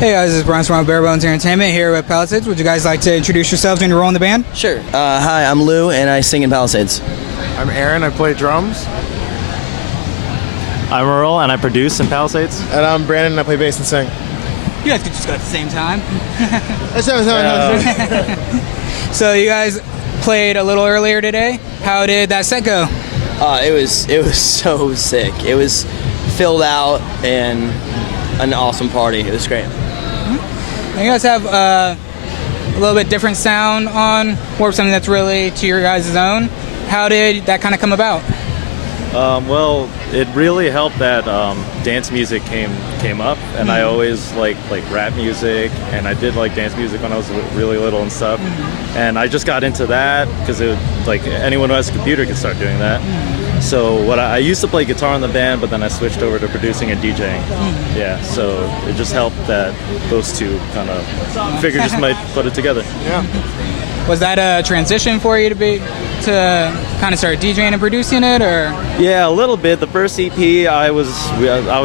Hey guys, this is Brian from BareBones Entertainment here with Palisades. Would you guys like to introduce yourselves and your role in the band? Sure. Hi, I'm Lou, and I sing in Palisades. I'm Aaron, I play drums. I'm Earl, and I produce in Palisades. And I'm Brandon, and I play bass and sing. You guys could just go at the same time. So you guys played a little earlier today. How did that set go? It was so sick. It was filled out and an awesome party. It was great. You guys have a little bit different sound on Warp, something that's really to your guys' own. How did that kind of come about? Well, it really helped that dance music came up, and I always like rap music, and I did like dance music when I was really little and stuff. And I just got into that because anyone who has a computer can start doing that. So I used to play guitar in the band, but then I switched over to producing and DJing. Yeah, so it just helped that those two kind of figure just might put it together. Yeah. Was that a transition for you to kind of start DJing and producing it, or? Yeah, a little bit. The first EP, I was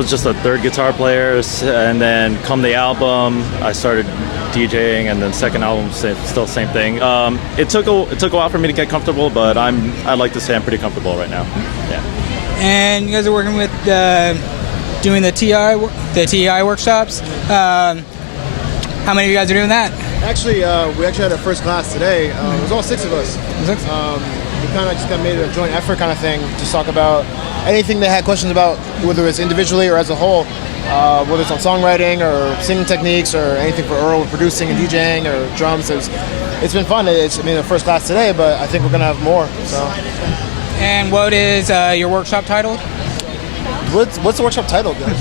just a third guitar player, and then come the album, I started DJing, and then second album, still same thing. It took a while for me to get comfortable, but I'd like to say I'm pretty comfortable right now. Yeah. And you guys are working with doing the TI workshops. How many of you guys are doing that? Actually, we actually had our first class today. It was all 6 of us. We kind of just made it a joint effort kind of thing, just talk about anything they had questions about, whether it's individually or as a whole, whether it's on songwriting or singing techniques or anything for Earl with producing and DJing or drums. It's been fun. It's the first class today, but I think we're gonna have more. So. And what is your workshop titled? What's the workshop titled, guys?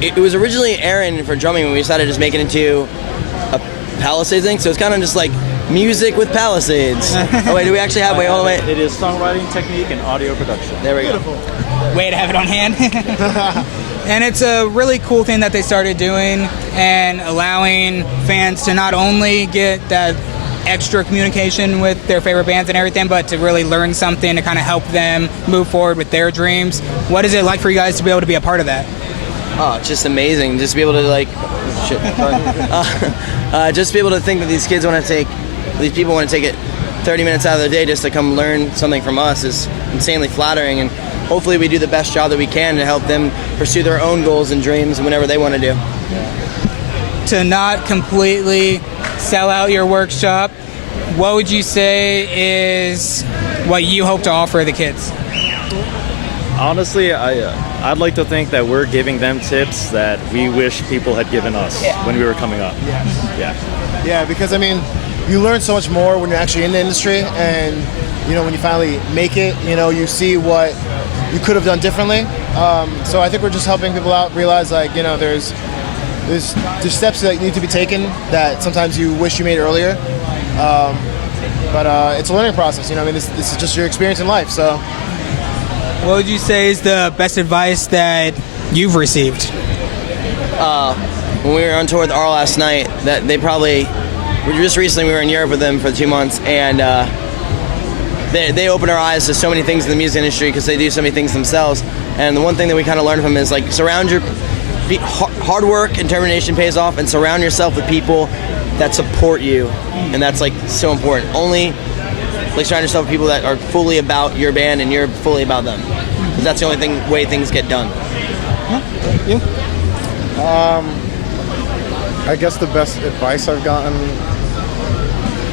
It was originally Aaron for drumming when we decided to just make it into a Palisades thing. So it's kind of just like music with Palisades. Oh wait, do we actually have? Wait, hold on, wait. It is songwriting technique and audio production. There we go. Way to have it on hand. And it's a really cool thing that they started doing and allowing fans to not only get that extra communication with their favorite bands and everything, but to really learn something to kind of help them move forward with their dreams. What is it like for you guys to be able to be a part of that? Oh, it's just amazing. Just to be able to just be able to think that these people want to take it 30 minutes out of their day just to come learn something from us is insanely flattering, and hopefully we do the best job that we can to help them pursue their own goals and dreams whenever they want to do. To not completely sell out your workshop, what would you say is what you hope to offer the kids? Honestly, I'd like to think that we're giving them tips that we wish people had given us when we were coming up. Yeah, because you learn so much more when you're actually in the industry, and when you finally make it, you see what you could have done differently. So I think we're just helping people out realize there's steps that need to be taken that sometimes you wish you made earlier. But it's a learning process. This is just your experience in life. So. What would you say is the best advice that you've received? When we were on tour with R last night, that we were in Europe with them for 2 months, and they opened our eyes to so many things in the music industry because they do so many things themselves. And the one thing that we kind of learned from them is hard work and determination pays off, and surround yourself with people that support you, and that's so important. Only surround yourself with people that are fully about your band and you're fully about them, because that's the only way things get done. You? I guess the best advice I've gotten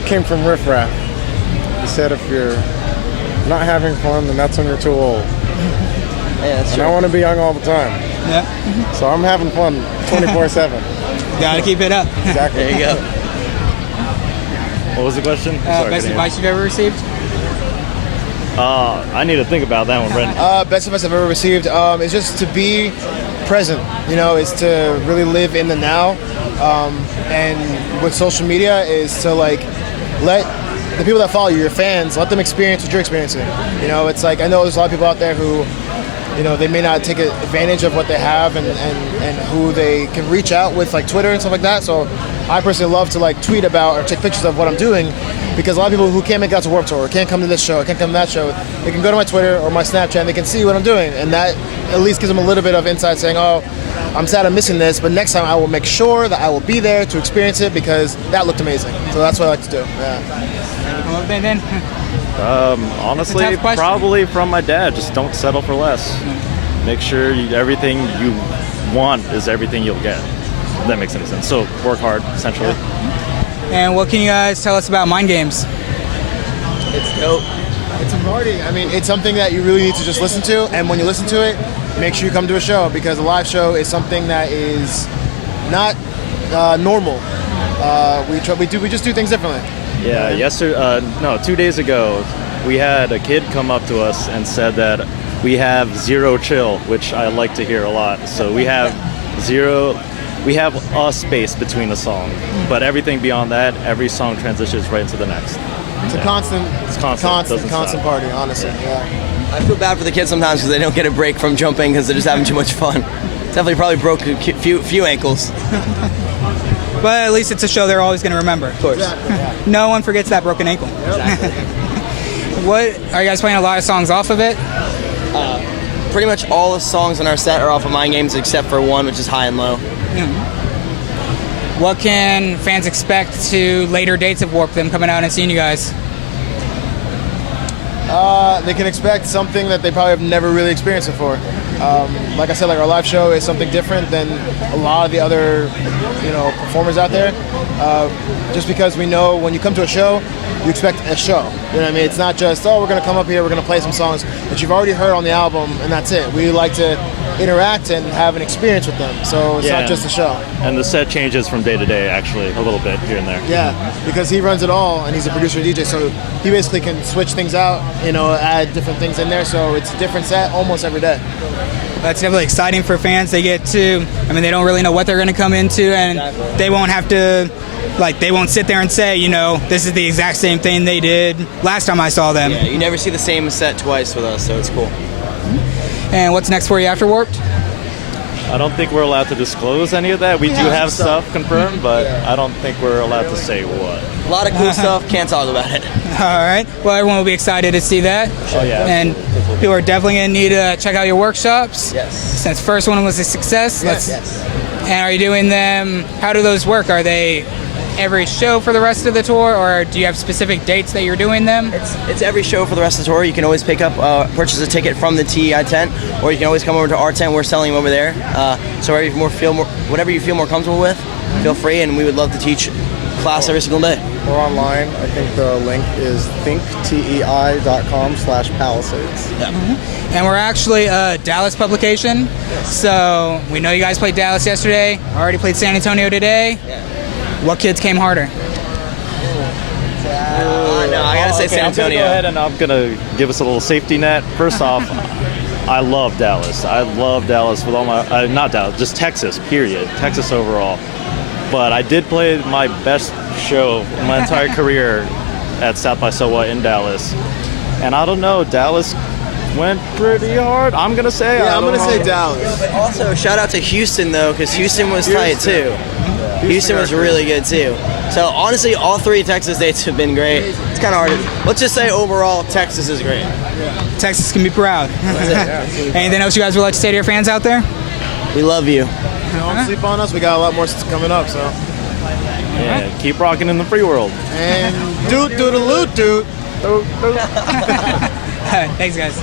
came from Riff Raff. He said if you're not having fun, then that's when you're too old. Yeah, that's true. And I want to be young all the time. Yeah. So I'm having fun 24/7. Gotta keep it up. Exactly. There you go. What was the question? Best advice you've ever received? I need to think about that one, Brendan. Best advice I've ever received is just to be present. Is to really live in the now. And with social media is to let the people that follow you, your fans, let them experience what you're experiencing. It's I know there's a lot of people out there who, they may not take advantage of what they have and who they can reach out with Twitter and stuff like that. So I personally love to tweet about or take pictures of what I'm doing, because a lot of people who can't make it out to Warped Tour, or can't come to this show, or can't come to that show, they can go to my Twitter or my Snapchat and they can see what I'm doing, and that at least gives them a little bit of insight saying, oh, I'm sad I'm missing this, but next time I will make sure that I will be there to experience it because that looked amazing. So that's what I like to do. Yeah. Well, then. Honestly, It's a tough question. probably from my dad. Just don't settle for less. Make sure everything you want is everything you'll get. If that makes any sense. So work hard, essentially. And what can you guys tell us about Mind Games? It's dope. It's a party. I mean, it's something that you really need to just listen to, and when you listen to it, make sure you come to a show because a live show is something that is not normal. We just do things differently. Yeah, 2 days ago, we had a kid come up to us and said that we have zero chill, which I like to hear a lot. So we have a space between the song, but everything beyond that, every song transitions right into the next. It's a constant Doesn't stop. party, honestly. Yeah. I feel bad for the kids sometimes because they don't get a break from jumping because they're just having too much fun. Definitely probably broke a few ankles. But at least it's a show they're always going to remember. Of course. No one forgets that broken ankle. What are you guys playing? A lot of songs off of it? Pretty much all the songs on our set are off of Mind Games except for one, which is High and Low. What can fans expect to later dates of Warp Them coming out and seeing you guys? They can expect something that they probably have never really experienced before. Like I said, like our live show is something different than a lot of the other, performers out there. Just because we know when you come to a show, you expect a show. You know what I mean? It's not just, we're going to come up here, we're going to play some songs that you've already heard on the album, and that's it. We like to interact and have an experience with them. So it's not just a show. And the set changes from day to day, actually, a little bit here and there. Yeah, because he runs it all, and he's a producer and DJ, so he basically can switch things out, add different things in there. So it's a different set almost every day. That's definitely exciting for fans. They get to, they don't really know what they're going to come into, and they won't have to, they won't sit there and say, this is the exact same thing they did last time I saw them. Yeah, you never see the same set twice with us, so it's cool. And what's next for you after Warped? I don't think we're allowed to disclose any of that. We do have stuff confirmed, but I don't think we're allowed to say what. A lot of cool stuff, can't talk about it. All right. Well, everyone will be excited to see that. Oh, yeah. And people are definitely going to need to check out your workshops. Yes. Since first one was a success. Yes. And are you doing them, how do those work? Are they every show for the rest of the tour, or do you have specific dates that you're doing them? It's every show for the rest of the tour. You can always purchase a ticket from the TEI tent, or you can always come over to our tent. We're selling them over there. So whatever you feel more comfortable with, feel free, and we would love to teach class every single day. Or online. I think the link is thinktei.com/Palisades. Yeah. And we're actually a Dallas publication, so we know you guys played Dallas yesterday, already played San Antonio today. Yeah. What kids came harder? No, I gotta say San Antonio. I'm gonna go ahead and I'm gonna give us a little safety net. First off, I love Dallas. I love Dallas with all my, not Dallas, just Texas, period. Texas overall. But I did play my best show in my entire career at South by SoWa in Dallas. And I don't know, Dallas went pretty hard. I'm gonna say. Yeah, I'm gonna say Dallas. But also, shout out to Houston though, because Houston was tight too. Houston was really good too. So honestly, all three Texas dates have been great. It's kind of hard. Let's just say overall, Texas is great. Texas can be proud. Anything else you guys would like to say to your fans out there? We love you. Don't sleep on us. We got a lot more coming up. So. Yeah, keep rocking in the free world. And doot doot a loot doot. Thanks, guys.